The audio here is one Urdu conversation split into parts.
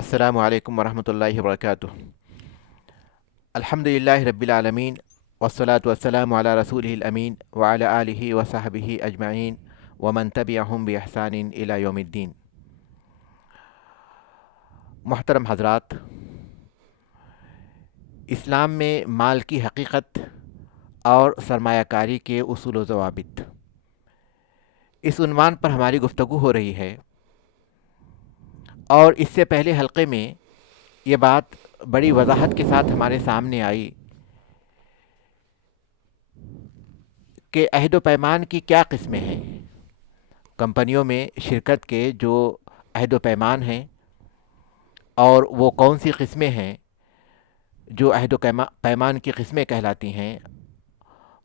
السلام علیکم ورحمۃ اللہ وبرکاتہ۔ الحمدللہ رب العالمین والصلاة والسلام علی رسولہ الامین وعلی آلہ وصحبہ اجمعین ومن تبعہم بإحسان الی یوم الدین۔ محترم حضرات، اسلام میں مال کی حقیقت اور سرمایہ کاری کے اصول و ضوابط، اس عنوان پر ہماری گفتگو ہو رہی ہے، اور اس سے پہلے حلقے میں یہ بات بڑی وضاحت کے ساتھ ہمارے سامنے آئی کہ عہد و پیمان کی کیا قسمیں ہیں۔ کمپنیوں میں شرکت کے جو عہد و پیمان ہیں اور وہ کون سی قسمیں ہیں جو عہد و پیمان کی قسمیں کہلاتی ہیں،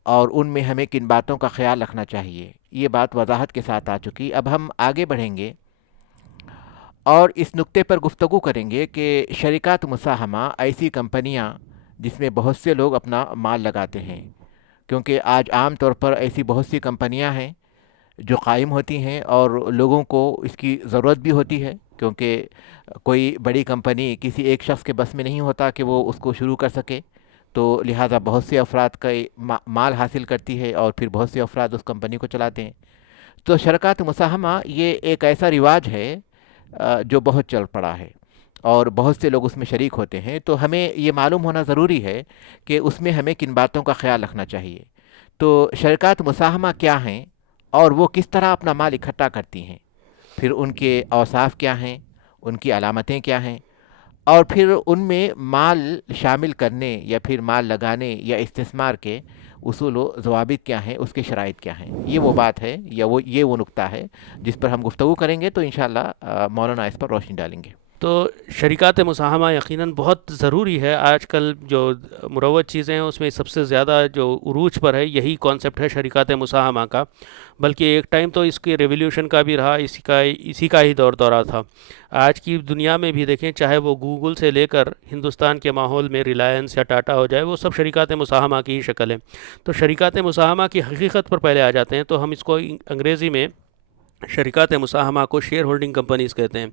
اور ان میں ہمیں کن باتوں کا خیال رکھنا چاہیے، یہ بات وضاحت کے ساتھ آ چکی۔ اب ہم آگے بڑھیں گے اور اس نقطے پر گفتگو کریں گے کہ شرکات مساہمہ ایسی کمپنیاں جس میں بہت سے لوگ اپنا مال لگاتے ہیں، کیونکہ آج عام طور پر ایسی بہت سی کمپنیاں ہیں جو قائم ہوتی ہیں اور لوگوں کو اس کی ضرورت بھی ہوتی ہے، کیونکہ کوئی بڑی کمپنی کسی ایک شخص کے بس میں نہیں ہوتا کہ وہ اس کو شروع کر سکے، تو لہٰذا بہت سے افراد کا مال حاصل کرتی ہے اور پھر بہت سے افراد اس کمپنی کو چلاتے ہیں۔ تو شرکات مساہمہ یہ ایک ایسا رواج ہے جو بہت چل پڑا ہے اور بہت سے لوگ اس میں شریک ہوتے ہیں۔ تو ہمیں یہ معلوم ہونا ضروری ہے کہ اس میں ہمیں کن باتوں کا خیال رکھنا چاہیے۔ تو شرکات مساہمہ کیا ہیں اور وہ کس طرح اپنا مال اکٹھا کرتی ہیں، پھر ان کے اوصاف کیا ہیں، ان کی علامتیں کیا ہیں، اور پھر ان میں مال شامل کرنے یا پھر مال لگانے یا استثمار کے اصول و ضوابط کیا ہیں، اس کے شرائط کیا ہیں۔ یہ وہ بات ہے یا یہ وہ نقطہ ہے جس پر ہم گفتگو کریں گے، تو انشاءاللہ مولانا اس پر روشنی ڈالیں گے۔ تو شرکات مساہمہ یقیناً بہت ضروری ہے۔ آج کل جو مروج چیزیں ہیں اس میں سب سے زیادہ جو عروج پر ہے یہی کانسیپٹ ہے شرکات مساہمہ کا، بلکہ ایک ٹائم تو اس کے ریولیوشن کا بھی رہا، اسی کا ہی دورہ تھا۔ آج کی دنیا میں بھی دیکھیں، چاہے وہ گوگل سے لے کر ہندوستان کے ماحول میں ریلائنس یا ٹاٹا ہو جائے، وہ سب شرکات مساہمہ کی ہی شکل ہے۔ تو شرکات مساہمہ کی حقیقت پر پہلے آ جاتے ہیں، تو ہم اس کو انگریزی میں شرکات مساہمہ کو شیئر ہولڈنگ کمپنیز کہتے ہیں،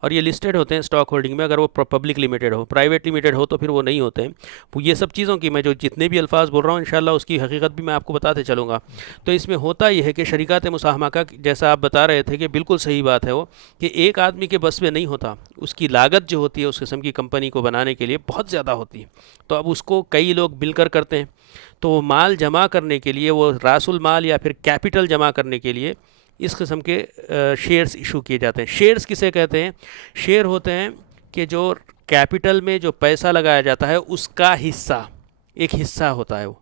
اور یہ لسٹڈ ہوتے ہیں اسٹاک ہولڈنگ میں۔ اگر وہ پبلک لمیٹڈ ہو، پرائیویٹ لمیٹڈ ہو تو پھر وہ نہیں ہوتے ہیں۔ یہ سب چیزوں کی میں جو جتنے بھی الفاظ بول رہا ہوں انشاءاللہ اس کی حقیقت بھی میں آپ کو بتاتے چلوں گا۔ تو اس میں ہوتا یہ ہے کہ شرکات مساہمہ کا، جیسا آپ بتا رہے تھے کہ بالکل صحیح بات ہے وہ، کہ ایک آدمی کے بس میں نہیں ہوتا، اس کی لاگت جو ہوتی ہے اس قسم کی کمپنی کو بنانے کے لیے بہت زیادہ ہوتی ہے۔ تو اب اس کو کئی لوگ مل کر کرتے ہیں، تو وہ مال جمع کرنے کے لیے، وہ راس المال یا پھر کیپٹل جمع کرنے کے لیے اس قسم کے شیئرز ایشو کیے جاتے ہیں۔ شیئرز کسے کہتے ہیں؟ شیئر ہوتے ہیں کہ جو کیپٹل میں جو پیسہ لگایا جاتا ہے اس کا حصہ، ایک حصہ ہوتا ہے وہ۔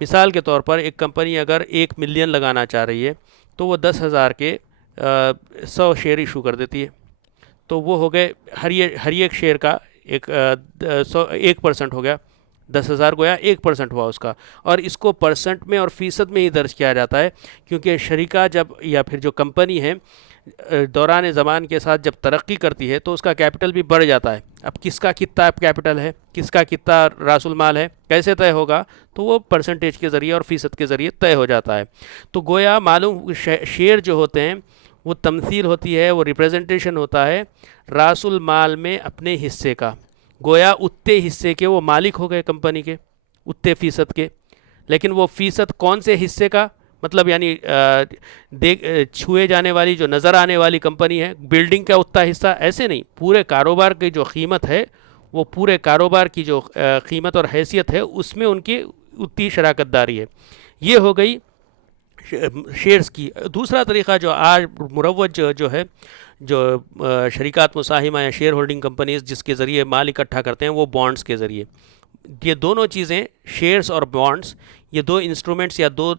مثال کے طور پر ایک کمپنی اگر 1 ملین لگانا چاہ رہی ہے تو وہ 10,000 کے 100 شیئر ایشو کر دیتی ہے، تو وہ ہو گئے ہر ایک شیئر کا 1% ہو گیا، 10,000 گویا 1% ہوا اس کا، اور اس کو پرسنٹ میں اور فیصد میں ہی درج کیا جاتا ہے، کیونکہ شریکہ جب یا پھر جو کمپنی ہے دوران زمان کے ساتھ جب ترقی کرتی ہے تو اس کا کیپٹل بھی بڑھ جاتا ہے۔ اب کس کا کتنا کیپٹل ہے، کس کا کتنا راس المال ہے، کیسے طے ہوگا؟ تو وہ پرسنٹیج کے ذریعے اور فیصد کے ذریعے طے ہو جاتا ہے۔ تو گویا معلوم شیئر جو ہوتے ہیں وہ تمثیل ہوتی ہے، وہ ریپریزنٹیشن ہوتا ہے راس المال میں اپنے حصے کا۔ گویا اتنے حصے کے وہ مالک ہو گئے کمپنی کے، اتنے فیصد کے، لیکن وہ فیصد کون سے حصے کا؟ مطلب یعنی چھوئے جانے والی جو نظر آنے والی کمپنی ہے، بلڈنگ کا اتنا حصہ، ایسے نہیں، پورے کاروبار کی جو قیمت ہے، وہ پورے کاروبار کی جو قیمت اور حیثیت ہے اس میں ان کی اتنی شراکت داری ہے۔ یہ ہو گئی شیئرز کی۔ دوسرا طریقہ جو آج مروج جو ہے، جو شرکات مساہمہ یا شیئر ہولڈنگ کمپنیز جس کے ذریعے مال اکٹھا کرتے ہیں، وہ بانڈز کے ذریعے۔ یہ دونوں چیزیں، شیئرز اور بانڈز، یہ دو انسٹرومنٹس یا دو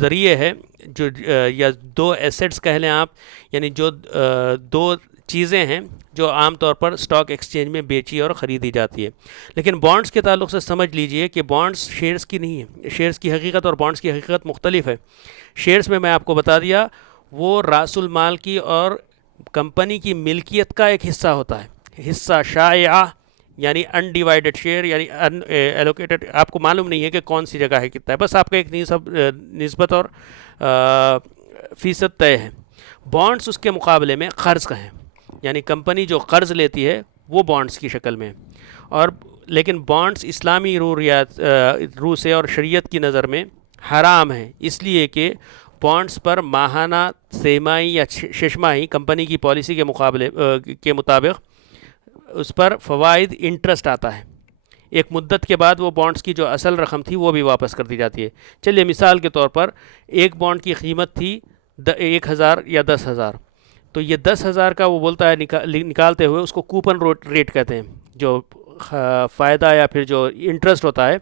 ذریعے ہیں جو یا دو ایسیٹس کہہ لیں آپ، یعنی جو دو چیزیں ہیں جو عام طور پر اسٹاک ایکسچینج میں بیچی اور خریدی جاتی ہے۔ لیکن بانڈز کے تعلق سے سمجھ لیجئے کہ بانڈز شیئرز کی نہیں ہے، شیئرز کی حقیقت اور بانڈز کی حقیقت مختلف ہے۔ شیئرز میں آپ کو بتا دیا، وہ راس المال کی اور کمپنی کی ملکیت کا ایک حصہ ہوتا ہے، حصہ شائعہ، یعنی ان ڈیوائیڈڈ شیئر، یعنی ان ایلوکیٹڈ، آپ کو معلوم نہیں ہے کہ کون سی جگہ ہے، کتنا ہے، بس آپ کا ایک نسبت اور فیصد طے ہے۔ بانڈز اس کے مقابلے میں قرض کا ہیں۔ یعنی کمپنی جو قرض لیتی ہے وہ بانڈز کی شکل میں، اور لیکن بانڈز اسلامی رو سے اور شریعت کی نظر میں حرام ہیں، اس لیے کہ بانڈز پر ماہانہ، سیمائی یا ششماہی کمپنی کی پالیسی کے مطابق اس پر فوائد انٹرسٹ آتا ہے۔ ایک مدت کے بعد وہ بانڈز کی جو اصل رقم تھی وہ بھی واپس کر دی جاتی ہے۔ چلیے مثال کے طور پر ایک بانڈ کی قیمت تھی 1000 یا 10,000، تو یہ 10,000 کا وہ بولتا ہے نکالتے ہوئے اس کو کوپن ریٹ کہتے ہیں، جو فائدہ یا پھر جو انٹرسٹ ہوتا ہے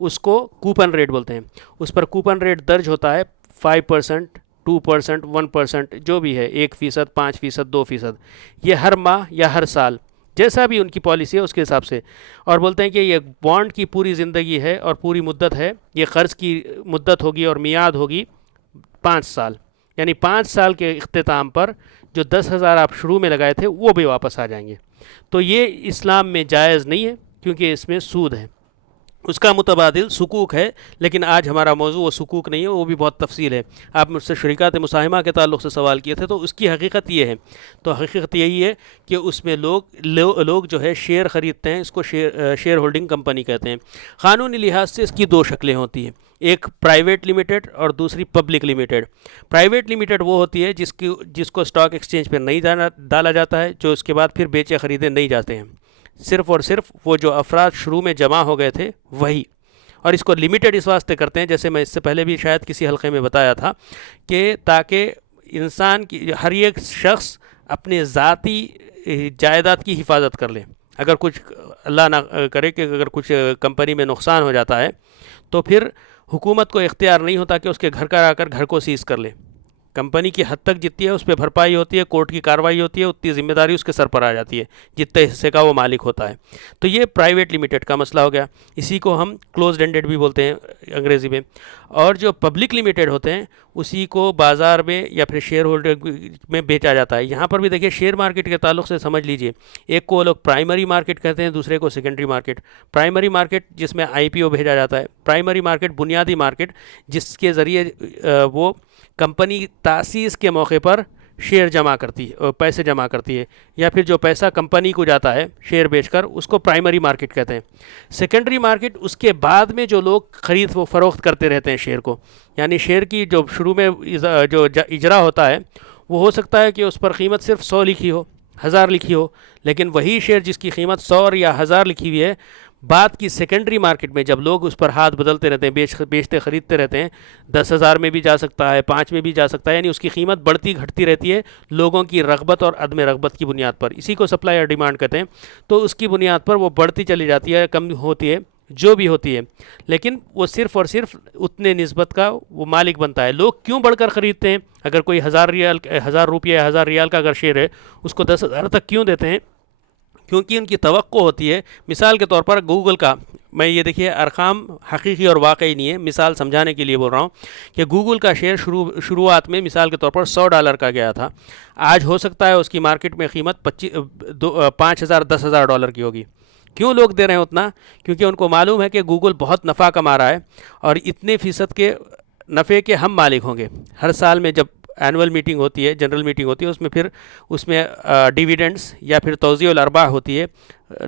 اس کو کوپن ریٹ بولتے ہیں۔ اس پر کوپن ریٹ درج ہوتا ہے 5%، 2%، 1%، جو بھی ہے، 1%، 5%، 2%، یہ ہر ماہ یا ہر سال جیسا بھی ان کی پالیسی ہے اس کے حساب سے، اور بولتے ہیں کہ یہ بانڈ کی پوری زندگی ہے اور پوری مدت ہے، یہ قرض کی مدت ہوگی اور میعاد ہوگی 5 سال، یعنی 5 سال کے اختتام پر جو 10,000 آپ شروع میں لگائے تھے وہ بھی واپس آ جائیں گے۔ تو یہ اسلام میں جائز نہیں ہے کیونکہ اس میں سود ہے۔ اس کا متبادل سکوک ہے، لیکن آج ہمارا موضوع وہ سکوک نہیں ہے، وہ بھی بہت تفصیل ہے۔ آپ مجھ سے شریکات مساہمہ کے تعلق سے سوال کیے تھے، تو اس کی حقیقت یہ ہے، تو حقیقت یہی ہے کہ اس میں لوگ جو ہے شیئر خریدتے ہیں، اس کو شیئر ہولڈنگ کمپنی کہتے ہیں۔ قانونی لحاظ سے اس کی 2 شکلیں ہوتی ہیں، ایک پرائیویٹ لمیٹڈ اور دوسری پبلک لمیٹڈ۔ پرائیویٹ لمیٹڈ وہ ہوتی ہے جس کو اسٹاک ایکسچینج پہ نہیں ڈالا جاتا ہے، جو اس کے بعد پھر بیچے خریدے نہیں جاتے ہیں، صرف اور صرف وہ جو افراد شروع میں جمع ہو گئے تھے وہی۔ اور اس کو لمیٹڈ اس واسطے کرتے ہیں، جیسے میں اس سے پہلے بھی شاید کسی حلقے میں بتایا تھا، کہ تاکہ انسان کی ہر ایک شخص اپنے ذاتی جائیداد کی حفاظت کر لے۔ اگر کچھ اللہ نہ کرے کہ اگر کچھ کمپنی میں نقصان ہو جاتا ہے تو پھر حکومت کو اختیار نہیں ہوتا کہ اس کے گھر کا آ کر گھر کو سیز کر لے۔ کمپنی کی حد تک جتنی ہے اس پہ بھرپائی ہوتی ہے، کورٹ کی کارروائی ہوتی ہے، اتنی ذمہ داری اس کے سر پر آ جاتی ہے جتنے حصے کا وہ مالک ہوتا ہے۔ تو یہ پرائیویٹ لمیٹڈ کا مسئلہ ہو گیا، اسی کو ہم کلوزڈ اینڈڈ بھی بولتے ہیں انگریزی میں۔ اور جو پبلک لمیٹڈ ہوتے ہیں اسی کو بازار میں یا پھر شیئر ہولڈر میں بیچا جاتا ہے۔ یہاں پر بھی دیکھیے شیئر مارکیٹ کے تعلق سے سمجھ لیجئے، ایک کو وہ لوگ پرائمری مارکیٹ کہتے ہیں، دوسرے کو سیکنڈری مارکیٹ۔ پرائمری مارکیٹ جس میں IPO بھیجا جاتا ہے، پرائمری مارکیٹ بنیادی مارکیٹ جس کے ذریعے وہ کمپنی تاسیس کے موقع پر شیئر جمع کرتی ہے، پیسے جمع کرتی ہے، یا پھر جو پیسہ کمپنی کو جاتا ہے شیئر بیچ کر، اس کو پرائمری مارکیٹ کہتے ہیں۔ سیکنڈری مارکیٹ اس کے بعد میں جو لوگ خرید و فروخت کرتے رہتے ہیں شیئر کو، یعنی شیئر کی جو شروع میں جو اجرا ہوتا ہے وہ ہو سکتا ہے کہ اس پر قیمت صرف 100 لکھی ہو، 1000 لکھی ہو، لیکن وہی شیئر جس کی قیمت 100 یا 1000 لکھی ہوئی ہے، بعد کی سیکنڈری مارکیٹ میں جب لوگ اس پر ہاتھ بدلتے رہتے ہیں، بیچتے خریدتے رہتے ہیں، 10,000 میں بھی جا سکتا ہے، 5 میں بھی جا سکتا ہے، یعنی اس کی قیمت بڑھتی گھٹتی رہتی ہے لوگوں کی رغبت اور عدم رغبت کی بنیاد پر۔ اسی کو سپلائی اور ڈیمانڈ کہتے ہیں۔ تو اس کی بنیاد پر وہ بڑھتی چلی جاتی ہے، کم ہوتی ہے، جو بھی ہوتی ہے، لیکن وہ صرف اور صرف اتنے نسبت کا وہ مالک بنتا ہے۔ لوگ کیوں بڑھ کر خریدتے ہیں؟ اگر کوئی 1000 روپیہ یا 1000 ریال کا اگر شیئر ہے، اس کو 10,000 تک کیوں دیتے ہیں؟ کیونکہ ان کی توقع ہوتی ہے۔ مثال کے طور پر گوگل کا، میں یہ دیکھیے ارقام حقیقی اور واقعی نہیں ہے، مثال سمجھانے کے لیے بول رہا ہوں کہ گوگل کا شیئر شروعات میں مثال کے طور پر $100 کا گیا تھا، آج ہو سکتا ہے اس کی مارکیٹ میں قیمت 5,000 $10,000 کی ہوگی۔ کیوں لوگ دے رہے ہیں اتنا؟ کیونکہ ان کو معلوم ہے کہ گوگل بہت نفع کما رہا ہے اور اتنے فیصد کے نفع کے ہم مالک ہوں گے۔ ہر سال میں جب اینول میٹنگ ہوتی ہے، جنرل میٹنگ ہوتی ہے، اس میں ڈیویڈنڈز یا پھر توزیع الارباح ہوتی ہے،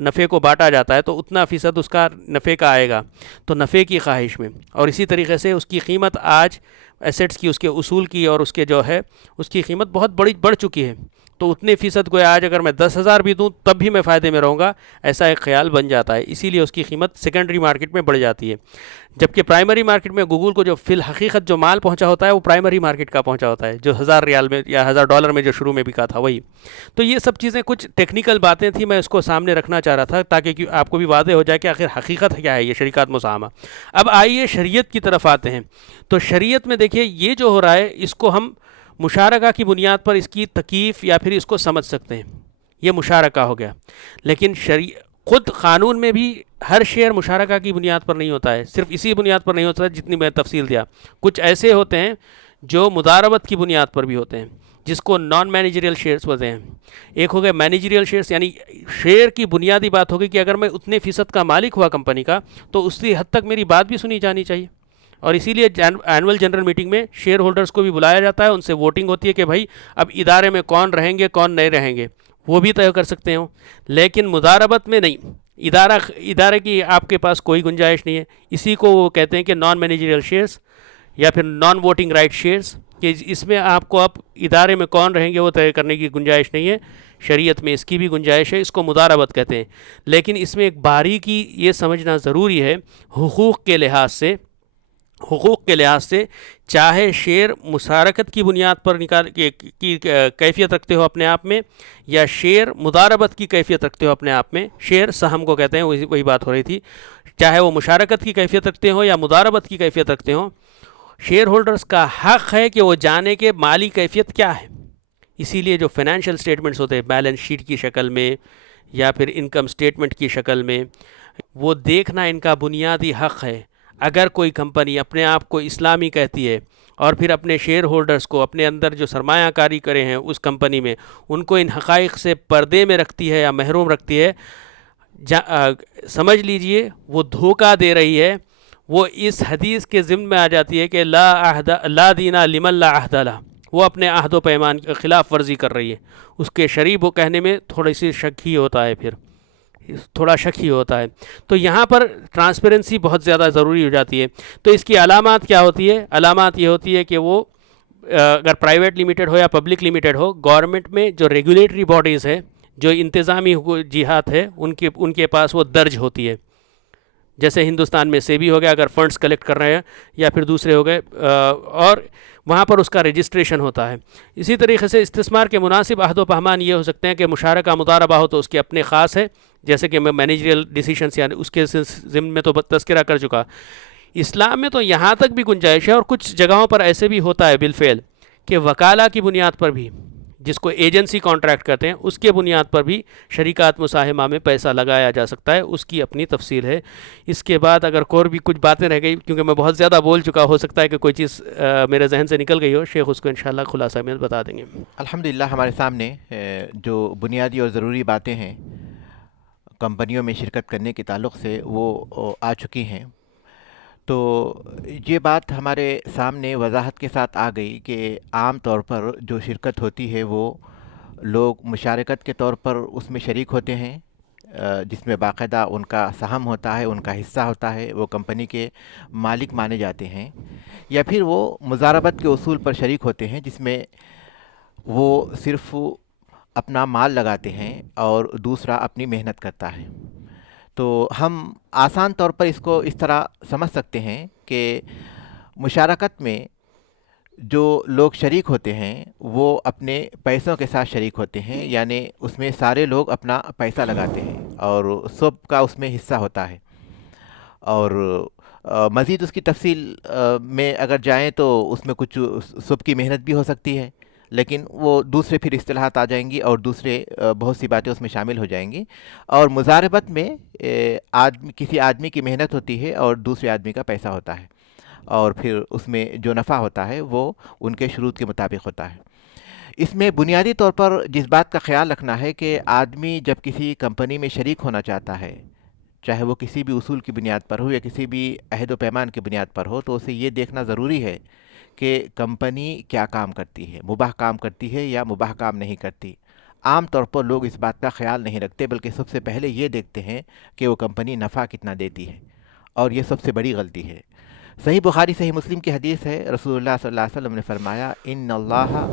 نفع کو بانٹا جاتا ہے، تو اتنا فیصد اس کا نفع کا آئے گا، تو نفع کی خواہش میں۔ اور اسی طریقے سے اس کی قیمت آج ایسیٹس کی، اس کے اصول کی اور اس کے جو ہے اس کی قیمت بہت بڑھ چکی ہے، تو اتنے فیصد کو آج اگر میں 10,000 بھی دوں تب بھی میں فائدے میں رہوں گا، ایسا ایک خیال بن جاتا ہے، اسی لیے اس کی قیمت سیکنڈری مارکیٹ میں بڑھ جاتی ہے۔ جبکہ پرائمری مارکیٹ میں گوگل کو جو فی الحقیقت جو مال پہنچا ہوتا ہے وہ پرائمری مارکیٹ کا پہنچا ہوتا ہے، جو 1000 ریال میں یا $1000 میں جو شروع میں بکا تھا وہی۔ تو یہ سب چیزیں کچھ ٹیکنیکل باتیں تھیں، میں اس کو سامنے رکھنا چاہ رہا تھا تاکہ آپ کو بھی واضح ہو جائے کہ آخر حقیقت کیا ہے یہ شریکات مساہمہ۔ اب آئیے شریعت کی طرف آتے ہیں۔ تو شریعت میں دیکھیے یہ جو ہو رہا ہے اس کو ہم مشارکہ کی بنیاد پر اس کی تکیف یا پھر اس کو سمجھ سکتے ہیں، یہ مشارکہ ہو گیا۔ لیکن خود قانون میں بھی ہر شیئر مشارکہ کی بنیاد پر نہیں ہوتا ہے، صرف اسی بنیاد پر نہیں ہوتا جتنی میں تفصیل دیا۔ کچھ ایسے ہوتے ہیں جو مداربت کی بنیاد پر بھی ہوتے ہیں، جس کو نان مینیجریل شیئرز ہوتے ہیں۔ ایک ہو گئے مینیجریل شیئرز، یعنی شیئر کی بنیادی بات ہوگی کہ اگر میں اتنے فیصد کا مالک ہوا کمپنی کا تو اسی حد تک میری بات بھی سنی جانی چاہیے، اور اسی لیے اینول جنرل میٹنگ میں شیئر ہولڈرز کو بھی بلایا جاتا ہے، ان سے ووٹنگ ہوتی ہے کہ بھائی اب ادارے میں کون رہیں گے کون نہیں رہیں گے۔ وہ بھی طے کر سکتے ہوں، لیکن مضاربت میں نہیں، ادارے کی آپ کے پاس کوئی گنجائش نہیں ہے. اسی کو وہ کہتے ہیں کہ نان مینیجریل شیئرز یا پھر نان ووٹنگ رائٹ شیئرز، کہ اس میں آپ کو اب ادارے میں کون رہیں گے وہ طے کرنے کی گنجائش نہیں ہے. شریعت میں اس کی بھی گنجائش ہے، اس کو مضاربت کہتے ہیں. لیکن اس میں ایک باریکی یہ سمجھنا ضروری ہے، حقوق کے لحاظ سے چاہے شیئر مشارکت کی بنیاد پر کی کیفیت رکھتے ہو اپنے آپ میں، یا شیئر مضاربت کی کیفیت رکھتے ہو اپنے آپ میں، شیئر سہم کو کہتے ہیں، وہی بات ہو رہی تھی، چاہے وہ مشارکت کی کیفیت رکھتے ہوں یا مضاربت کی کیفیت رکھتے ہوں، شیئر ہولڈرز کا حق ہے کہ وہ جانے کہ مالی کیفیت کیا ہے. اسی لیے جو فائنینشیل سٹیٹمنٹس ہوتے ہیں بیلنس شیٹ کی شکل میں یا پھر انکم سٹیٹمنٹ کی شکل میں، وہ دیکھنا ان کا بنیادی حق ہے. اگر کوئی کمپنی اپنے آپ کو اسلامی کہتی ہے اور پھر اپنے شیئر ہولڈرز کو اپنے اندر جو سرمایہ کاری کرے ہیں اس کمپنی میں، ان کو ان حقائق سے پردے میں رکھتی ہے یا محروم رکھتی ہے، سمجھ لیجئے وہ دھوکہ دے رہی ہے. وہ اس حدیث کے ضمن میں آ جاتی ہے کہ لا دینا لمن لا عہد لہ، وہ اپنے عہد و پیمان کی خلاف ورزی کر رہی ہے. اس کے شریب و کہنے میں تھوڑی سی شک ہی ہوتا ہے، پھر تھوڑا شک ہی ہوتا ہے. تو یہاں پر ٹرانسپیرنسی بہت زیادہ ضروری ہو جاتی ہے. تو اس کی علامات کیا ہوتی ہے؟ علامات یہ ہوتی ہے کہ وہ اگر پرائیویٹ لمیٹڈ ہو یا پبلک لمیٹڈ ہو، گورنمنٹ میں جو ریگولیٹری باڈیز ہے، جو انتظامی جہات ہے، ان کے پاس وہ درج ہوتی ہے. جیسے ہندوستان میں سیبی ہو گیا اگر فنڈز کلیکٹ کر رہے ہیں، یا پھر دوسرے ہو گئے، اور وہاں پر اس کا رجسٹریشن ہوتا ہے. اسی طریقے سے استثمار کے مناسب عہد و پہمان یہ ہو سکتے ہیں کہ مشارکہ مضاربہ ہو تو اس کے اپنے خاص ہے، جیسے کہ میں مینیجریل ڈیسیشنز یعنی اس کے ضمن میں تو تذکرہ کر چکا. اسلام میں تو یہاں تک بھی گنجائش ہے، اور کچھ جگہوں پر ایسے بھی ہوتا ہے بالفعل کہ وکالہ کی بنیاد پر بھی، جس کو ایجنسی کانٹریکٹ کرتے ہیں، اس کے بنیاد پر بھی شریکات مساہمہ میں پیسہ لگایا جا سکتا ہے. اس کی اپنی تفصیل ہے. اس کے بعد اگر اور بھی کچھ باتیں رہ گئی، کیونکہ میں بہت زیادہ بول چکا، ہو سکتا ہے کہ کوئی چیز میرے ذہن سے نکل گئی ہو، شیخ اس کو انشاءاللہ خلاصہ میں بتا دیں گے. الحمدللہ ہمارے سامنے جو بنیادی اور ضروری باتیں ہیں کمپنیوں میں شرکت کرنے کے تعلق سے وہ آ چکی ہیں. تو یہ بات ہمارے سامنے وضاحت کے ساتھ آ گئی کہ عام طور پر جو شرکت ہوتی ہے وہ لوگ مشارکت کے طور پر اس میں شریک ہوتے ہیں، جس میں باقاعدہ ان کا سہم ہوتا ہے، ان کا حصہ ہوتا ہے، وہ کمپنی کے مالک مانے جاتے ہیں. یا پھر وہ مضاربت کے اصول پر شریک ہوتے ہیں، جس میں وہ صرف اپنا مال لگاتے ہیں اور دوسرا اپنی محنت کرتا ہے. تو ہم آسان طور پر اس کو اس طرح سمجھ سکتے ہیں کہ مشارکت میں جو لوگ شریک ہوتے ہیں وہ اپنے پیسوں کے ساتھ شریک ہوتے ہیں، یعنی اس میں سارے لوگ اپنا پیسہ لگاتے ہیں اور سب کا اس میں حصہ ہوتا ہے. اور مزید اس کی تفصیل میں اگر جائیں تو اس میں کچھ سب کی محنت بھی ہو سکتی ہے، لیکن وہ دوسرے پھر اصطلاحات آ جائیں گی اور دوسرے بہت سی باتیں اس میں شامل ہو جائیں گی. اور مضاربت میں کسی آدمی کی محنت ہوتی ہے اور دوسرے آدمی کا پیسہ ہوتا ہے، اور پھر اس میں جو نفع ہوتا ہے وہ ان کے شروط کے مطابق ہوتا ہے. اس میں بنیادی طور پر جس بات کا خیال رکھنا ہے کہ آدمی جب کسی کمپنی میں شریک ہونا چاہتا ہے، چاہے وہ کسی بھی اصول کی بنیاد پر ہو یا کسی بھی عہد و پیمان کی بنیاد پر ہو، تو اسے یہ دیکھنا ضروری ہے کہ کمپنی کیا کام کرتی ہے، مباح کام کرتی ہے یا مباح کام نہیں کرتی. عام طور پر لوگ اس بات کا خیال نہیں رکھتے، بلکہ سب سے پہلے یہ دیکھتے ہیں کہ وہ کمپنی نفع کتنا دیتی ہے، اور یہ سب سے بڑی غلطی ہے. صحیح بخاری صحیح مسلم کی حدیث ہے، رسول اللہ صلی اللہ علیہ وسلم نے فرمایا ان اللہ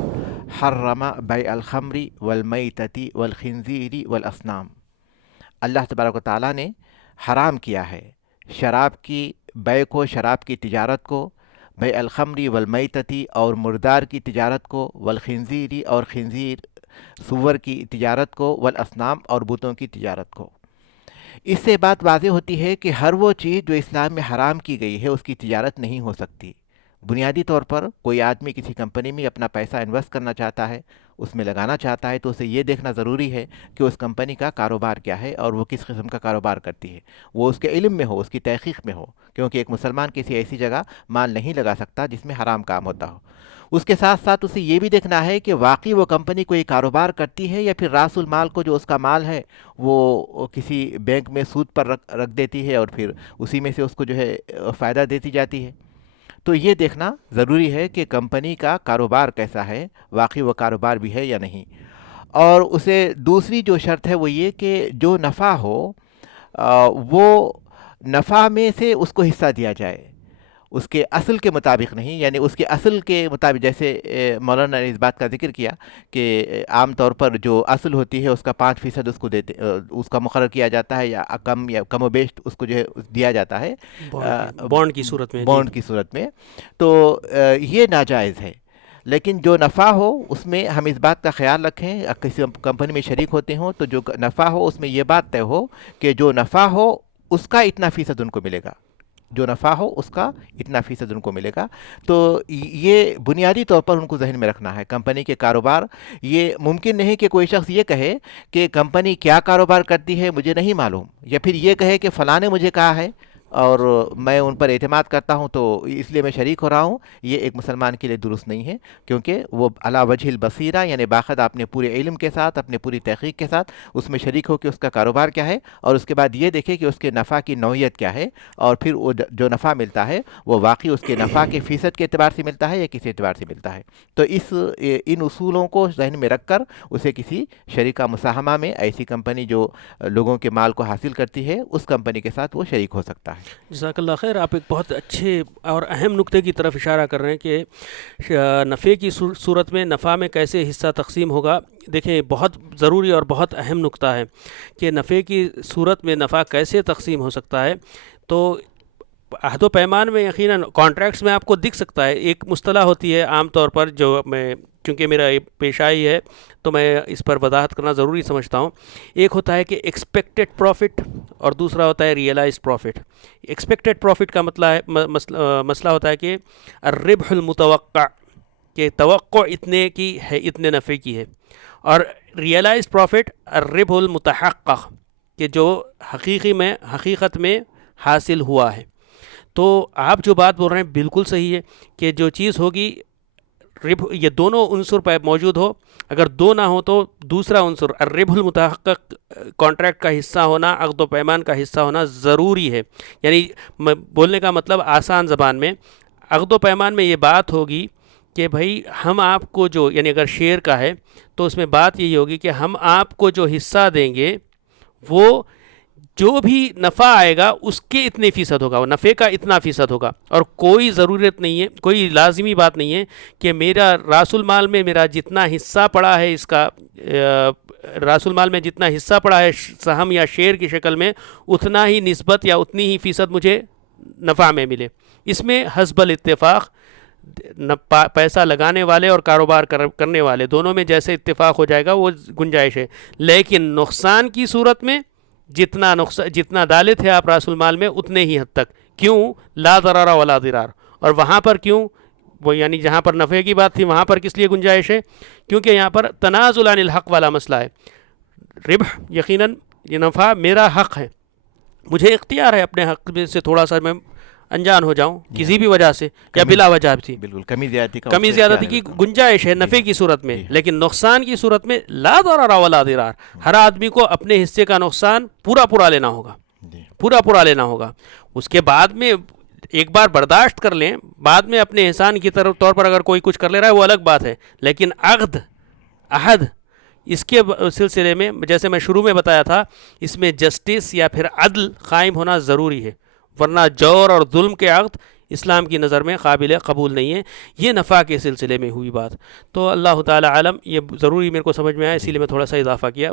حرم بیع الخمر والمیتۃ والخنزیر والاصنام. اللہ تبارک و تعالیٰ نے حرام کیا ہے شراب کی بیع کو، شراب کی تجارت کو، بیع الخمر والمیتۃ اور مردار کی تجارت کو، والخنزیر اور خنزیر سور کی تجارت کو، والاصنام اور بتوں کی تجارت کو. اس سے بات واضح ہوتی ہے کہ ہر وہ چیز جو اسلام میں حرام کی گئی ہے اس کی تجارت نہیں ہو سکتی. بنیادی طور پر کوئی آدمی کسی کمپنی میں اپنا پیسہ انویسٹ کرنا چاہتا ہے، اس میں لگانا چاہتا ہے، تو اسے یہ دیکھنا ضروری ہے کہ اس کمپنی کا کاروبار کیا ہے اور وہ کس قسم کا کاروبار کرتی ہے. وہ اس کے علم میں ہو، اس کی تحقیق میں ہو، کیونکہ ایک مسلمان کسی ایسی جگہ مال نہیں لگا سکتا جس میں حرام کام ہوتا ہو. اس کے ساتھ ساتھ اسے یہ بھی دیکھنا ہے کہ واقعی وہ کمپنی کوئی کاروبار کرتی ہے یا پھر راس المال کو جو اس کا مال ہے وہ کسی بینک میں سود پر رکھ دیتی ہے اور پھر اسی میں سے اس کو جو ہے فائدہ دیتی جاتی ہے. تو یہ دیکھنا ضروری ہے کہ کمپنی کا کاروبار کیسا ہے، واقعی وہ کاروبار بھی ہے یا نہیں. اور اسے دوسری جو شرط ہے وہ یہ کہ جو نفع ہو وہ نفع میں سے اس کو حصہ دیا جائے، اس کے اصل کے مطابق نہیں، یعنی اس کے اصل کے مطابق، جیسے مولانا نے اس بات کا ذکر کیا کہ عام طور پر جو اصل ہوتی ہے اس کا 5% اس کو دیتے، اس کا مقرر کیا جاتا ہے، یا کم و بیش اس کو جو ہے دیا جاتا ہے بانڈ کی صورت میں، بانڈ کی صورت میں، تو یہ ناجائز ہے۔ لیکن جو نفع ہو اس میں ہم اس بات کا خیال رکھیں، کسی کمپنی میں شریک ہوتے ہوں تو جو نفع ہو اس میں یہ بات طے ہو کہ جو نفع ہو اس کا اتنا فیصد ان کو ملے گا، جو نفع ہو اس کا اتنا فیصد ان کو ملے گا۔ تو یہ بنیادی طور پر ان کو ذہن میں رکھنا ہے۔ کمپنی کے کاروبار، یہ ممکن نہیں کہ کوئی شخص یہ کہے کہ کمپنی کیا کاروبار کرتی ہے مجھے نہیں معلوم، یا پھر یہ کہے کہ فلاں نے مجھے کہا ہے اور میں ان پر اعتماد کرتا ہوں تو اس لیے میں شریک ہو رہا ہوں۔ یہ ایک مسلمان کے لیے درست نہیں ہے، کیونکہ وہ علی وجہ البصیرہ، یعنی باخبر اپنے پورے علم کے ساتھ، اپنے پوری تحقیق کے ساتھ اس میں شریک ہو کہ اس کا کاروبار کیا ہے، اور اس کے بعد یہ دیکھے کہ اس کے نفع کی نوعیت کیا ہے، اور پھر وہ جو نفع ملتا ہے وہ واقعی اس کے نفع کے فیصد کے اعتبار سے ملتا ہے یا کسی اعتبار سے ملتا ہے۔ تو ان اصولوں کو ذہن میں رکھ کر اسے کسی شریکہ مساہمہ میں، ایسی کمپنی جو لوگوں کے مال کو حاصل کرتی ہے، اس کمپنی کے ساتھ وہ شریک ہو سکتا ہے۔ جزاک اللہ خیر۔ آپ ایک بہت اچھے اور اہم نقطے کی طرف اشارہ کر رہے ہیں کہ نفع کی صورت میں نفع میں کیسے حصہ تقسیم ہوگا۔ دیکھیں، بہت ضروری اور بہت اہم نقطہ ہے کہ نفع کی صورت میں نفع کیسے تقسیم ہو سکتا ہے۔ تو عہد و پیمان میں یقیناً کانٹریکٹس میں آپ کو دکھ سکتا ہے، ایک مصطلح ہوتی ہے عام طور پر، جو میں چونکہ میرا پیشائی ہے تو میں اس پر وضاحت کرنا ضروری سمجھتا ہوں۔ ایک ہوتا ہے کہ ایکسپیکٹڈ پروفٹ، اور دوسرا ہوتا ہے ریئلائز پروفٹ۔ ایکسپیکٹڈ پروفٹ کا مسئلہ ہوتا ہے کہ الربح المتوقع، کہ توقع اتنے کی ہے، اتنے نفع کی ہے، اور ریئلائز پروفٹ الربح المتحقق، کہ جو حقیقت میں حاصل ہوا ہے۔ تو آپ جو بات بول رہے ہیں بالکل صحیح ہے کہ جو چیز ہوگی ربح، یہ دونوں عنصر پہ موجود ہو، اگر دو نہ ہو تو دوسرا عنصر الربح المتحقق، کانٹریکٹ کا حصہ ہونا، عقد و پیمان کا حصہ ہونا ضروری ہے۔ یعنی بولنے کا مطلب آسان زبان میں، عقد و پیمان میں یہ بات ہوگی کہ بھائی ہم آپ کو جو، یعنی اگر شیئر کا ہے تو اس میں بات یہی ہوگی کہ ہم آپ کو جو حصہ دیں گے وہ جو بھی نفع آئے گا اس کے اتنے فیصد ہوگا، وہ نفع کا اتنا فیصد ہوگا، اور کوئی ضرورت نہیں ہے، کوئی لازمی بات نہیں ہے کہ میرا راس المال میں میرا جتنا حصہ پڑا ہے، اس کا راس المال میں جتنا حصہ پڑا ہے سہم یا شیئر کی شکل میں، اتنا ہی نسبت یا اتنی ہی فیصد مجھے نفع میں ملے۔ اس میں حسب الاتفاق پیسہ لگانے والے اور کاروبار کرنے والے دونوں میں جیسے اتفاق ہو جائے گا وہ گنجائش ہے۔ لیکن نقصان کی صورت میں جتنا ڈالے تھے آپ راس المال میں اتنے ہی حد تک، کیوں؟ لا ضرر ولا ضرار۔ اور وہاں پر کیوں؟ وہ یعنی جہاں پر نفع کی بات تھی وہاں پر کس لیے گنجائش ہے؟ کیونکہ یہاں پر تنازل عن الحق والا مسئلہ ہے۔ ربح، یقیناً یہ نفع میرا حق ہے، مجھے اختیار ہے اپنے حق میں سے تھوڑا سا میں انجان ہو جاؤں کسی بھی وجہ سے، یا بلا وجہ تھی، بالکل کمی زیادتی کی گنجائش ہے نفع کی صورت میں۔ لیکن نقصان کی صورت میں لا ضرر ولا ضرار، ہر آدمی کو اپنے حصے کا نقصان پورا لینا ہوگا، پورا لینا ہوگا۔ اس کے بعد میں ایک بار برداشت کر لیں، بعد میں اپنے احسان کی طور پر اگر کوئی کچھ کر لے رہا ہے وہ الگ بات ہے۔ لیکن عہد اس کے سلسلے میں، جیسے میں شروع میں بتایا تھا، اس میں جسٹس یا پھر عدل قائم ہونا ضروری ہے، ورنہ جور اور ظلم کے عقد اسلام کی نظر میں قابل قبول نہیں ہے۔ یہ نفع کے سلسلے میں ہوئی بات، تو اللہ تعالی عالم، یہ ضروری میرے کو سمجھ میں آیا، اسی لیے میں تھوڑا سا اضافہ کیا۔